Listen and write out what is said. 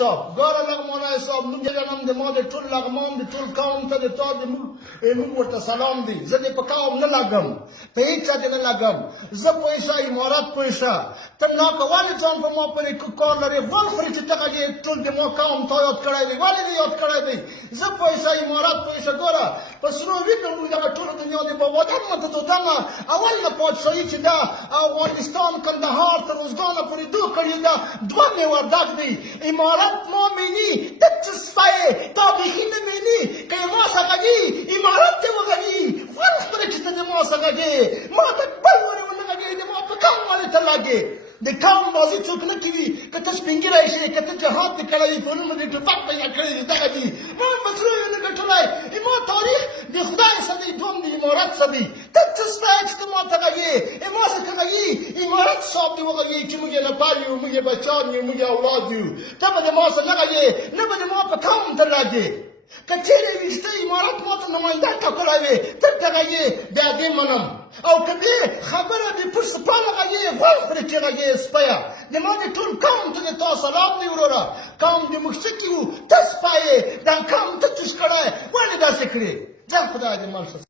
صاحب ګوره لږ مولوي صاحب موږ جنم د ما د ټول لغمان د ټول قوم ته د تا د موږ ورته سلام دی زه دې په قوم نه لګم په هېڅ چا دې نه لګم زه پوه شه امارت پوه شه ته ناکه ولې ځان په ما پورې کار لرې غول خورې چې دغه یې ټول د ما قوم تا یاد کړی دی ولې دې یاد کړی دی زه پوه شه امارت پوه شه ګوره په سرو وینو موږ دغه ټوله دنیا د بابادان متدودنه اول نه پادشاهي چې ده افغانستان کندهار تر روزګانه پورې دو کړې ده دوه مې وردګ دی امارت ما مینی ته څه سپی تا بیخي نه مینی که یې ما څخه دي امارت دې وغږي غول خورې چې ته د ما څخه دي ما ته بل ورې ونه غږېږي د ما په قوم ولې ته لګې د قوم بازي څوک نه کوي که ته سپین ږیری شې که ته جهاد دې کړی وي ټولنه دې ټوپک پیدا کړی دي دغه دي ما مسرو یې نه ګټلی ما تاریخ د خدای څه دی دوم د امارت څه دی ته څه سپی چې ته ما ته غږې ما څخه غږي امارت صاحب دې وغږي چې موږ یې نفر یو موږ یې بچیان یو موږ یې اولاد یو ته به د ما څه نه غږې نه به د ما په قوم ته لګې که چیرې ویسته امارت ما ته نماینده ټاکلی وې ته ته غږې بیا دې منم او که دې خبره دې پر سپاله غږې غول خورې چې غږې سپیه د ما د ټول قوم ته د تا سلام دی وروره قوم دې موږ څه کړي وو ته سپی یې دا قوم ته چوس کړی ولې داسې کړې ځه خدای دې مل